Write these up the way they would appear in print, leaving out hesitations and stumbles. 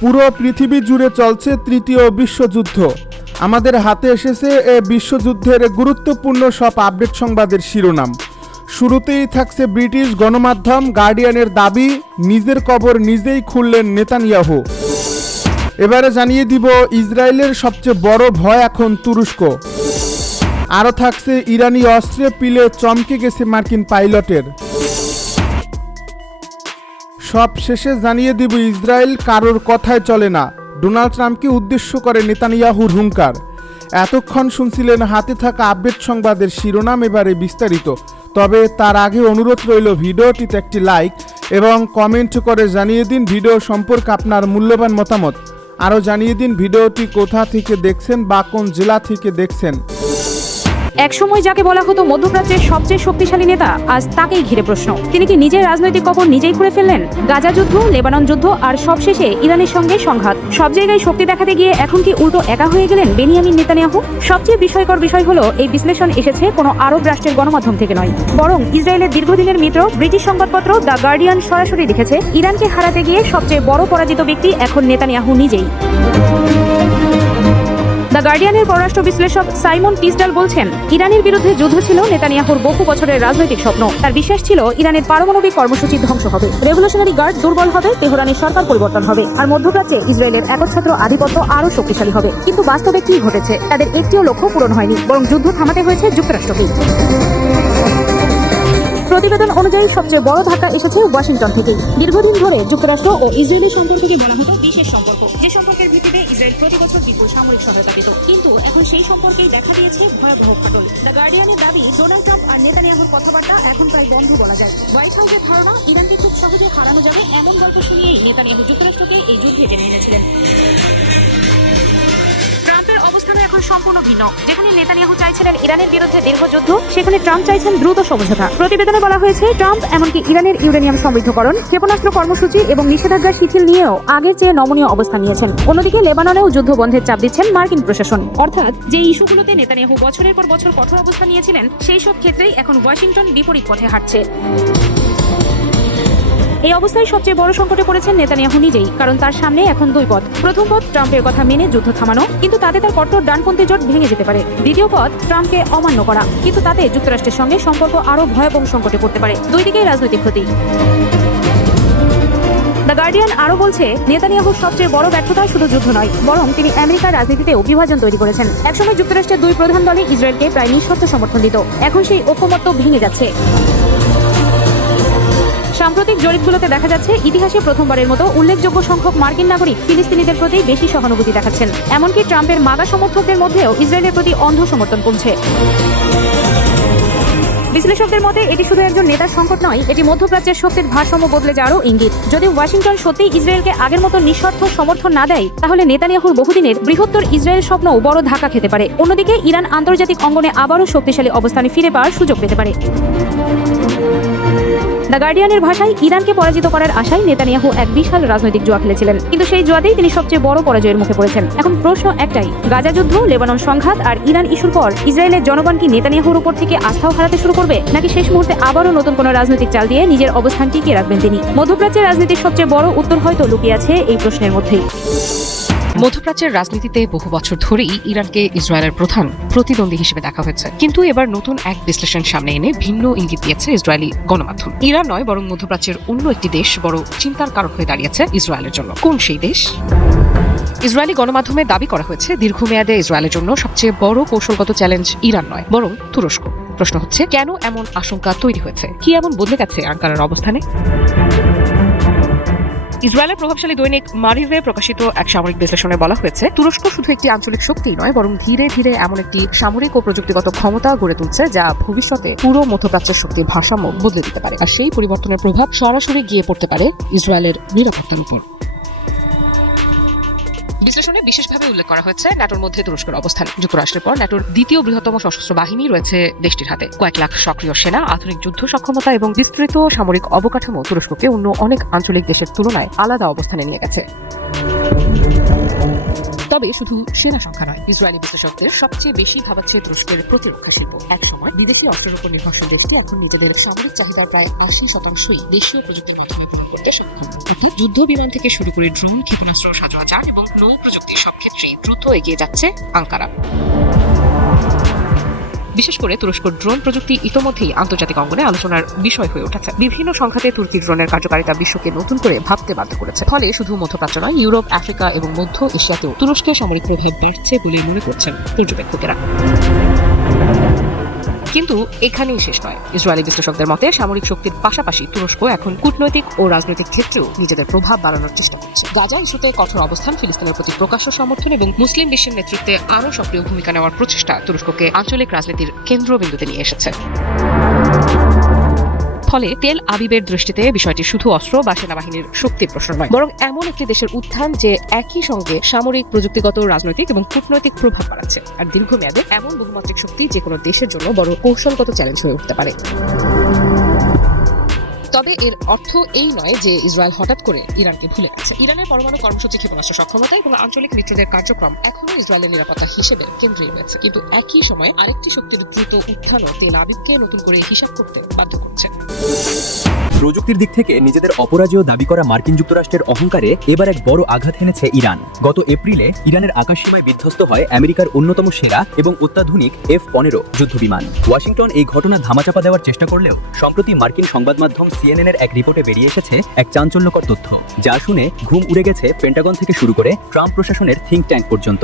পুরো পৃথিবী জুড়ে চলছে তৃতীয় বিশ্বযুদ্ধ। আমাদের হাতে এসেছে এ বিশ্বযুদ্ধের গুরুত্বপূর্ণ সব আপডেট সংবাদের শিরোনাম। শুরুতেই থাকছে ব্রিটিশ গণমাধ্যম গার্ডিয়ানের দাবি, নিজের কবর নিজেই খুললেন নেতানিয়াহু। এবারে জানিয়ে দিব ইসরায়েলের সবচেয়ে বড় ভয় এখন তুরস্ক। আরও থাকছে ইরানি অস্ত্রে পিলে চমকে গেছে মার্কিন পাইলটের। সব শেষে জানিয়ে দিব ইসরায়েল কারোর কথায় চলে না, ডোনাল্ড ট্রাম্পকে উদ্দেশ্য করে নেতানিয়াহুর হুঙ্কার। এতক্ষণ শুনছিলেন হাতে থাকা আপডেট সংবাদের শিরোনাম, এবারে বিস্তারিত। তবে তার আগে অনুরোধ রইল ভিডিওটিতে একটি লাইক এবং কমেন্ট করে জানিয়ে দিন ভিডিও সম্পর্কে আপনার মূল্যবান মতামত। আরও জানিয়ে দিন ভিডিওটি কোথা থেকে দেখছেন বা কোন জেলা থেকে দেখছেন। একসময় যাকে বলা হতো মধ্যপ্রাচ্যের সবচেয়ে শক্তিশালী নেতা, আজ তাকেই ঘিরে প্রশ্ন। তিনি কি নিজের রাজনৈতিক কবর নিজেই খুঁড়ে ফেললেন? গাজা যুদ্ধ, লেবানন যুদ্ধ আর সবশেষে ইরানের সঙ্গে সংঘাত, সব জায়গায় শক্তি দেখাতে গিয়ে এখন কি উল্টো একা হয়ে গেলেন বেনিয়ামিন নেতানিয়াহু? সবচেয়ে বিস্ময়কর বিষয় হলো এই বিশ্লেষণ এসেছে কোনো আরব রাষ্ট্রের গণমাধ্যম থেকে নয়, বরং ইসরায়েলের দীর্ঘদিনের মিত্র ব্রিটিশ সংবাদপত্র দ্য গার্ডিয়ান সরাসরি লিখেছে, ইরানকে হারাতে গিয়ে সবচেয়ে বড় পরাজিত ব্যক্তি এখন নেতানিয়াহু নিজেই। দ্য গার্ডিয়ানের পররাষ্ট্র বিশ্লেষক সাইমন টিসডাল বলছেন, ইরানের বিরুদ্ধে যুদ্ধ ছিল নেতানিয়াহুর বহু বছরের রাজনৈতিক স্বপ্ন। তার বিশ্বাস ছিল ইরানের পারমাণবিক কর্মসূচি ধ্বংস হবে, রেভলিউশনারি গার্ড দুর্বল হবে, তেহরানের সরকার পরিবর্তন হবে, আর মধ্যপ্রাচ্যে ইসরায়েলের একচ্ছত্র আধিপত্য আরও শক্তিশালী হবে। কিন্তু বাস্তবে কি ঘটেছে? তাদের একটিও লক্ষ্য পূরণ হয়নি, বরং যুদ্ধ থামাতে হয়েছে যুক্তরাষ্ট্রকেই। প্রতিবেদন অনুযায়ী সবচেয়ে বড় ধাক্কা এসেছে ওয়াশিংটন থেকেই। দীর্ঘদিন ধরে যুক্তরাষ্ট্র ও ইসরায়েলের সম্পর্ককে বলা হতো বিশেষ সম্পর্ক, যে সম্পর্কের ভিত্তিতে ইসরায়েল প্রতি বছর বিপুল সামরিক সহায়তা পেত। কিন্তু এখন সেই সম্পর্কেই দেখা দিয়েছে ভয়াবহ ফাটল। দ্য গার্ডিয়ানের দাবি, ডোনাল্ড ট্রাম্প আর নেতানিয়াহুর কথাবার্তা এখন প্রায় বন্ধ বলা যায়। হোয়াইট হাউসের ধারণা, ইরানকে খুব সহজে হারানো যাবে এমন গল্প শুনিয়েই নেতানিয়াহু যুক্তরাষ্ট্রকে এই যুদ্ধে টেনে এনেছিলেন। ট্রাম্পের অবস্থানও এখন সম্পূর্ণ ভিন্ন। যেখানে নেতানিয়াহু চাইছিলেন ইরানের বিরুদ্ধে দীর্ঘ যুদ্ধ, সেখানে ট্রাম্প চাইছেন দ্রুত সমঝোতা। প্রতিবেদনে বলা হয়েছে, ট্রাম্প এমনকি ইরানের ইউরেনিয়াম সমৃদ্ধকরণ, ক্ষেপণাস্ত্র কর্মসূচি এবং নিষেধাজ্ঞা শিথিল নিয়েও আগের চেয়ে নমনীয় অবস্থান নিয়েছেন। অন্যদিকে লেবাননেও যুদ্ধ বন্ধের চাপ দিচ্ছেন মার্কিন প্রশাসন। অর্থাৎ যে ইস্যুগুলোতে নেতানিয়াহু বছরের পর বছর কঠোর অবস্থান নিয়েছিলেন, সেই সব ক্ষেত্রেই এখন ওয়াশিংটন বিপরীত পথে হাঁটছে। এই অবস্থায় সবচেয়ে বড় সংকটে পড়েছেন নেতানিয়াহু নিজেই, কারণ তার সামনে এখন দুই পথ। প্রথম পথ ট্রাম্পের কথা মেনে যুদ্ধ থামানো, কিন্তু তাতে তার কট্টর ডানপন্থী জোট ভেঙে যেতে পারে। দ্বিতীয় পথ ট্রাম্পকে অমান্য করা, কিন্তু তাতে যুক্তরাষ্ট্রের সঙ্গে সম্পর্ক আরও ভয়াবহ সংকটে পড়তে পারে। দুই দিকেই রাজনৈতিক ক্ষতি। দ্য গার্ডিয়ান আরও বলছে, নেতানিয়াহুর সবচেয়ে বড় ব্যর্থতা শুধু যুদ্ধ নয়, বরং তিনি আমেরিকার রাজনীতিতেও বিভাজন তৈরি করেছেন। একসময় যুক্তরাষ্ট্রের দুই প্রধান দলই ইসরায়েলকে প্রায় নিঃশর্ত সমর্থন দিত, এখন সেই ঐক্যমত্য ভেঙে যাচ্ছে। সাম্প্রতিক জরিপগুলোতে দেখা যাচ্ছে, ইতিহাসে প্রথমবারের মতো উল্লেখযোগ্য সংখ্যক মার্কিন নাগরিক ফিলিস্তিনিদের প্রতি বেশি সহানুভূতি দেখাচ্ছেন। এমনকি ট্রাম্পের মাগা সমর্থকদের মধ্যেও ইসরায়েলের প্রতি অন্ধ সমর্থন কমছে। বিশ্লেষকদের মতে এটি শুধু একজন নেতার সংকট নয়, এটি মধ্যপ্রাচ্যের শক্তির ভারসাম্য বদলে যাওয়ারও ইঙ্গিত। যদি ওয়াশিংটন সত্যিই ইসরায়েলকে আগের মতো নিঃস্বার্থ সমর্থন না দেয়, তাহলে নেতানিয়াহুর বহুদিনের বৃহত্তর ইসরায়েল স্বপ্নও বড় ধাক্কা খেতে পারে। অন্যদিকে ইরান আন্তর্জাতিক অঙ্গনে আবারও শক্তিশালী অবস্থানে ফিরে পাওয়ার সুযোগ পেতে পারে। দ্য গার্ডিয়ানের ভাষায়, ইরানকে পরাজিত করার আশায় নেতানিয়াহু এক বিশাল রাজনৈতিক জুয়া খেলেছিলেন, কিন্তু সেই জুয়াতেই তিনি সবচেয়ে বড় পরাজয়ের মুখে পড়েছেন। এখন প্রশ্ন একটাই, গাজা যুদ্ধ, লেবানন সংঘাত আর ইরান ইস্যুর পর ইসরায়েলের জনগণ কি নেতানিয়াহুর উপর থেকে আস্থাও হারাতে শুরু করবে, নাকি শেষ মুহূর্তে আবারও নতুন কোনো রাজনৈতিক চাল দিয়ে নিজের অবস্থান টিকিয়ে রাখবেন তিনি? মধ্যপ্রাচ্যের রাজনীতির সবচেয়ে বড় উত্তর হয়তো লুকিয়ে আছে এই প্রশ্নের মধ্যেই। মধ্যপ্রাচ্যের রাজনীতিতে বহু বছর ধরেই ইরানকে ইসরায়েলের প্রধান প্রতিদ্বন্দ্বী হিসেবে দেখা হয়েছে, কিন্তু এবার নতুন এক বিশ্লেষণ সামনে এনে ভিন্ন ইঙ্গিত দিয়েছে ইসরায়েলি গণমাধ্যম। ইরান নয়, বরং মধ্যপ্রাচ্যের অন্য একটি দেশ বড় চিন্তার কারণ হয়ে দাঁড়িয়েছে ইসরায়েলের জন্য। কোন সেই দেশ? ইসরায়েলি গণমাধ্যমে দাবি করা হয়েছে, দীর্ঘমেয়াদে ইসরায়েলের জন্য সবচেয়ে বড় কৌশলগত চ্যালেঞ্জ ইরান নয়, বরং তুরস্ক। প্রশ্ন হচ্ছে, কেন এমন আশঙ্কা তৈরি হয়েছে? কি এমন বদলে গেছে আঙ্কারার অবস্থানে? ইসরায়েলের প্রভাবশালী দৈনিক মারিভে প্রকাশিত এক সামরিক বিশ্লেষণে বলা হয়েছে, তুরস্ক শুধু একটি আঞ্চলিক শক্তি নয়, বরং ধীরে ধীরে এমন একটি সামরিক ও প্রযুক্তিগত ক্ষমতা গড়ে তুলছে যা ভবিষ্যতে পুরো মধ্যপ্রাচ্যের শক্তির ভারসাম্য বদলে দিতে পারে। আর সেই পরিবর্তনের প্রভাব সরাসরি গিয়ে পড়তে পারে ইসরায়েলের নিরাপত্তার উপর। বিশ্লেষণে বিশেষভাবে উল্লেখ করা হয়েছে ন্যাটোর মধ্যে তুরস্কের অবস্থান। যুক্তরাষ্ট্রের পর ন্যাটোর দ্বিতীয় বৃহত্তম সশস্ত্র বাহিনী রয়েছে দেশটির হাতে। কয়েক লাখ সক্রিয় সেনা, আধুনিক যুদ্ধ সক্ষমতা এবং বিস্তৃত সামরিক অবকাঠামো তুরস্ককে অন্য অনেক আঞ্চলিক দেশের তুলনায় আলাদা অবস্থানে নিয়ে গেছে। তবে শুধু সেনা সংখ্যা নয়, ইসরায়েলি বিশ্লেষকদের সবচেয়ে বেশি ভাবাচ্ছে তুরস্কের প্রতিরক্ষা শিল্প। একসময় বিদেশি অস্ত্রের উপর নির্ভরশীল দেশটি এখন নিজেদের সামরিক চাহিদার প্রায় 80% দেশীয় প্রযুক্তির মাধ্যমে পূরণ করতে সক্ষম। অর্থাৎ যুদ্ধ বিমান থেকে শুরু করে ড্রোন, ক্ষেপণাস্ত্র, সাজোয়াজার এবং নৌ প্রযুক্তি সব ক্ষেত্রেই দ্রুত এগিয়ে যাচ্ছে আঙ্কারা। বিশেষ করে তুরস্ক ড্রোন প্রযুক্তি ইতোমধ্যেই আন্তর্জাতিক অঙ্গনে আলোচনার বিষয় হয়ে উঠেছে। বিভিন্ন সংঘাতে তুর্কি ড্রোনের কার্যকারিতা বিশ্বকে নতুন করে ভাবতে বাধ্য করেছে। ফলে শুধু মধ্যপ্রাচ্য নয়, ইউরোপ, আফ্রিকা এবং মধ্য এশিয়াতেও তুরস্কের সামরিক প্রভাব বাড়ছে বলে মনে করছেন পর্যবেক্ষকেরা। কিন্তু এখানেই শেষ নয়। ইসরায়েলি বিশ্লেষকদের মতে সামরিক শক্তির পাশাপাশি তুরস্ক এখন কূটনৈতিক ও রাজনৈতিক ক্ষেত্রেও নিজেদের প্রভাব বাড়ানোর চেষ্টা করছে। গাজা ইস্যুতে কঠোর অবস্থান, ফিলিস্তিনের প্রতি প্রকাশ্য সমর্থন এবং মুসলিম বিশ্বের নেতৃত্বে আরও সক্রিয় ভূমিকা নেওয়ার প্রচেষ্টা তুরস্ককে আঞ্চলিক রাজনীতির কেন্দ্রবিন্দুতে নিয়ে এসেছে। ফলে তেল আবিবের দৃষ্টিতে বিষয়টি শুধু অস্ত্র বা সেনাবাহিনীর শক্তির প্রশ্ন নয়, বরং এমন একটি দেশের উত্থান যে একই সঙ্গে সামরিক, প্রযুক্তিগত, রাজনৈতিক এবং কূটনৈতিক প্রভাব বাড়াচ্ছে। আর দীর্ঘমেয়াদে এমন বহুমাত্রিক শক্তি যে কোনো দেশের জন্য বড় কৌশলগত চ্যালেঞ্জ হয়ে উঠতে পারে। তবে এর অর্থ এই নয় যে ইসরায়েল হঠাৎ করে ইরানকে ভুলে গেছে। ইরানের পরমাণু কর্মসূচি, ক্ষেপণাস্ত্র সক্ষমতা এবং আঞ্চলিক মিত্রদের কার্যক্রম এখনো ইসরায়েলের নিরাপত্তা হিসেবে কেন্দ্রেই রয়েছে। কিন্তু একই সময়ে আরেকটি শক্তির দ্রুত উত্থানও তেল আবিবকে নতুন করে হিসাব করতে বাধ্য করছে। প্রযুক্তির দিক থেকে নিজেদের অপরাজেয় দাবি করা মার্কিন যুক্তরাষ্ট্রের অহংকারে এবার এক বড় আঘাত এনেছে ইরান। গত এপ্রিলে ইরানের আকাশসীমায় বিধ্বস্ত হয় আমেরিকার অন্যতম সেরা এবং অত্যাধুনিক F-15 যুদ্ধবিমান। ওয়াশিংটন এই ঘটনা ধামাচাপা দেওয়ার চেষ্টা করলেও সম্প্রতি মার্কিন সংবাদ মাধ্যম CNN এর এক রিপোর্টে বেরিয়ে এসেছে এক চাঞ্চল্যকর তথ্য, যা শুনে ঘুম উড়ে গেছে পেন্টাগন থেকে শুরু করে ট্রাম্প প্রশাসনের থিঙ্ক ট্যাঙ্ক পর্যন্ত।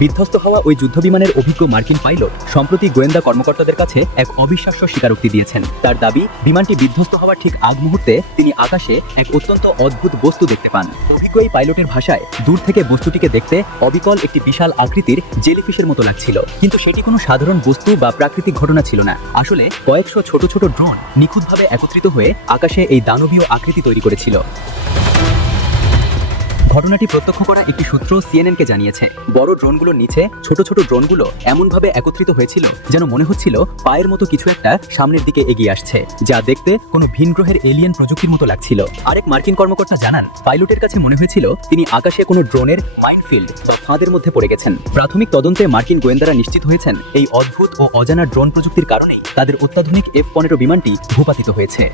বিধ্বস্ত হওয়া ওই যুদ্ধবিমানের অভিজ্ঞ মার্কিন পাইলট সম্প্রতি গোয়েন্দা কর্মকর্তাদের কাছে এক অবিশ্বাস্য স্বীকারোক্তি দিয়েছেন। তার দাবি, বিমানটি বিধ্বস্ত হওয়ার ঠিক আগ মুহূর্তে তিনি আকাশে এক অত্যন্ত অদ্ভুত বস্তু দেখতে পান। অভিজ্ঞ এই পাইলটের ভাষায়, দূর থেকে বস্তুটিকে দেখতে অবিকল একটি বিশাল আকৃতির জেলিফিশের মতো লাগছিল, কিন্তু সেটি কোনো সাধারণ বস্তু বা প্রাকৃতিক ঘটনা ছিল না। আসলে কয়েকশো ছোট ছোট ড্রোন নিখুঁতভাবে একত্রিত হয়ে আকাশে এই দানবীয় আকৃতি তৈরি করেছিল। ঘটনাটি প্রত্যক্ষ করা একটি সূত্র CNN-কে জানিয়েছে, বড় ড্রোনগুলোর নিচে ছোট ছোট ড্রোনগুলো এমনভাবে একত্রিত হয়েছিল যেন মনে হচ্ছিল পায়ের মতো কিছু একটা সামনের দিকে এগিয়ে আসছে, যা দেখতে কোনো ভিন গ্রহের এলিয়েন প্রযুক্তির মতো লাগছিল। আরেক মার্কিন কর্মকর্তা জানান, পাইলটের কাছে মনে হয়েছিল তিনি আকাশে কোনো ড্রোনের মাইনফিল্ড বা ফাঁদের মধ্যে পড়ে গেছেন। প্রাথমিক তদন্তে মার্কিন গোয়েন্দারা নিশ্চিত হয়েছেন এই অদ্ভুত ও অজানা ড্রোন প্রযুক্তির কারণেই তাদের অত্যাধুনিক F-15 বিমানটি ভূপাতিত হয়েছে।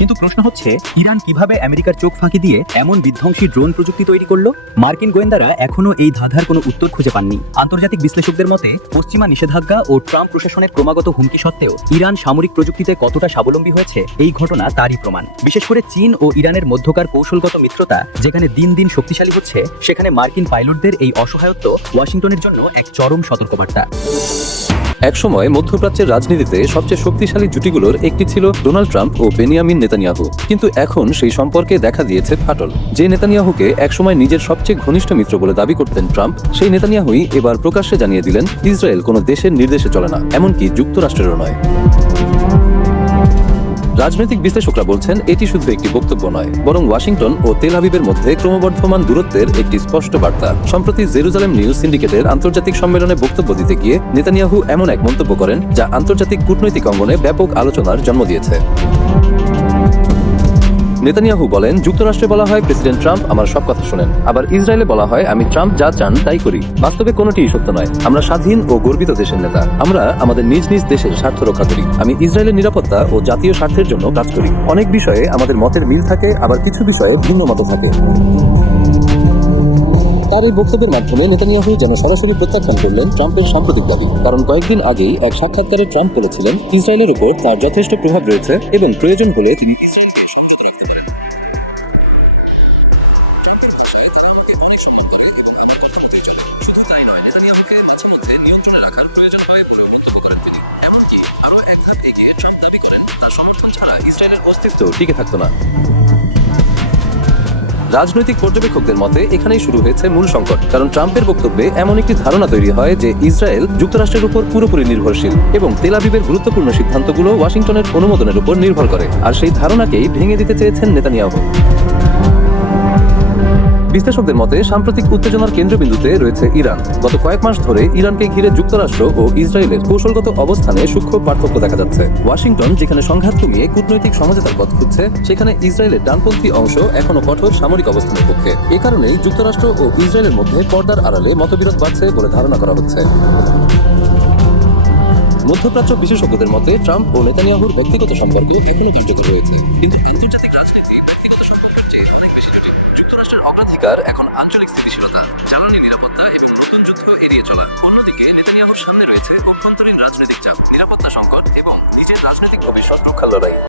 কিন্তু প্রশ্ন হচ্ছে, ইরান কিভাবে আমেরিকার চোখ ফাঁকি দিয়ে এমন বিধ্বংসী ড্রোন প্রযুক্তি তৈরি করলো? মার্কিন গোয়েন্দারা এখনো এই ধাঁধার কোনো উত্তর খুঁজে পাননি। আন্তর্জাতিক বিশ্লেষকদের মতে, পশ্চিমা নিষেধাজ্ঞা ও ট্রাম্প প্রশাসনের ক্রমাগত হুমকি সত্ত্বেও ইরান সামরিক প্রযুক্তিতে কতটা স্বাবলম্বী হয়েছে এই ঘটনা তারই প্রমাণ। বিশেষ করে চীন ও ইরানের মধ্যকার কৌশলগত মিত্রতা যেখানে দিন দিন শক্তিশালী হচ্ছে, সেখানে মার্কিন পাইলটদের এই অসহায়ত্ব ওয়াশিংটনের জন্য এক চরম সতর্কবার্তা। একসময় মধ্যপ্রাচ্যের রাজনীতিতে সবচেয়ে শক্তিশালী জুটিগুলোর একটি ছিল ডোনাল্ড ট্রাম্প ও বেনিয়ামিন নেতানিয়াহু। কিন্তু এখন সেই সম্পর্কে দেখা দিয়েছে ফাটল। যে নেতানিয়াহুকে একসময় নিজের সবচেয়ে ঘনিষ্ঠ মিত্র বলে দাবি করতেন ট্রাম্প, সেই নেতানিয়াহুই এবার প্রকাশ্যে জানিয়ে দিলেন ইসরায়েল কোনো দেশের নির্দেশে চলে না, এমনকি যুক্তরাষ্ট্রেরও নয়। রাজনৈতিক বিশ্লেষকরা বলছেন এটি শুধু একটি বক্তব্য নয়, বরং ওয়াশিংটন ও তেল আবিবের মধ্যে ক্রমবর্ধমান দূরত্বের একটি স্পষ্ট বার্তা। সম্প্রতি জেরুজালেম নিউজ সিন্ডিকেটের আন্তর্জাতিক সম্মেলনে বক্তব্য দিতে গিয়ে নেতানিয়াহু এমন এক মন্তব্য করেন যা আন্তর্জাতিক কূটনৈতিক অঙ্গনে ব্যাপক আলোচনার জন্ম দিয়েছে। নেতানিয়াহু বলেন, যুক্তরাষ্ট্রে বলা হয় প্রেসিডেন্ট ট্রাম্প আমার সব কথা শোনেন, আবার ইসরায়েলে বলা হয় আমি ট্রাম্প যা চান তাই করি। বাস্তবে কোনোটিই সত্য নয়। আমরা স্বাধীন ও গর্বিত দেশের নেতা, আমরা আমাদের নিজ নিজ দেশের স্বার্থ রক্ষা করি। আমি ইসরায়েলের নিরাপত্তা ও জাতীয় স্বার্থের জন্য কাজ করি। অনেক বিষয়ে আমাদের মতের মিল থাকে, আবার কিছু বিষয়ে ভিন্ন মত থাকে। তার এই বক্তব্যের মাধ্যমে নেতানিয়াহু যেন সরাসরি প্রত্যাখ্যান করলেন ট্রাম্পের সাম্প্রতিক দাবি। কারণ কয়েকদিন আগেই এক সাক্ষাৎকারে ট্রাম্প বলেছিলেন ইসরায়েলের উপর তার যথেষ্ট প্রভাব রয়েছে এবং প্রয়োজন হলে তিনি ইসরায়েলকে সংযত রাখতে পারেন। শুধু তাই নয়, নেতানিয়াহুকে মাঝে মধ্যে নিয়ন্ত্রণে রাখার প্রয়োজন হয় বলেও মন্তব্য করেন তিনি। এমনকি আরও এক ধাপ এগিয়ে ট্রাম্প দাবি করেন তার সমর্থন ছাড়া ইসরায়েলের অস্তিত্ব টিকে থাকতো না। রাজনৈতিক পর্যবেক্ষকদের মতে এখানেই শুরু হয়েছে মূল সংকট। কারণ ট্রাম্পের বক্তব্যে এমন একটি ধারণা তৈরি হয় যে ইসরায়েল যুক্তরাষ্ট্রের উপর পুরোপুরি নির্ভরশীল এবং তেল আবিবের গুরুত্বপূর্ণ সিদ্ধান্তগুলো ওয়াশিংটনের অনুমোদনের উপর নির্ভর করে। আর সেই ধারণাকেই ভেঙে দিতে চেয়েছেন নেতানিয়াহু। বিশ্লেষকদের মতে সাম্প্রতিক উত্তেজনার কেন্দ্রবিন্দুতে রয়েছে ইরান। গত কয়েক মাস ধরে ইরানকে ঘিরে যুক্তরাষ্ট্র ও ইসরায়েলের কৌশলগত অবস্থানে সূক্ষ্ম পার্থক্য দেখা যাচ্ছে। ওয়াশিংটন যেখানে সংঘাত কমিয়ে কূটনৈতিক সমঝোতার পথ খুঁজছে, সেখানে ইসরায়েলের ডানপন্থী অংশ এখনো কঠোর সামরিক অবস্থানের পক্ষে। এ কারণেই যুক্তরাষ্ট্র ও ইসরায়েলের মধ্যে পর্দার আড়ালে মতবিরোধ বাড়ছে বলে ধারণা করা হচ্ছে। মধ্যপ্রাচ্য বিশেষজ্ঞদের মতে ট্রাম্প ও নেতানিয়াহুর ব্যক্তিগত সম্পর্ক এখনো কার্যকর রয়েছে, কিন্তু আন্তর্জাতিক রাজনীতি ব্যক্তিগত সম্পর্কের চেয়ে অনেক বেশি জটিল। যুক্তরাষ্ট্রের অগ্রাধিকার এখন আঞ্চলিক স্থিতিশীলতা, জ্বালানি নিরাপত্তা এবং নতুন যুদ্ধ এড়িয়ে চলা। অন্যদিকে নেতানিয়াহুর সামনে রয়েছে অভ্যন্তরীণ রাজনৈতিক চাপ, নিরাপত্তা সংকট এবং নিজের রাজনৈতিক ভবিষ্যৎ রক্ষার লড়াই।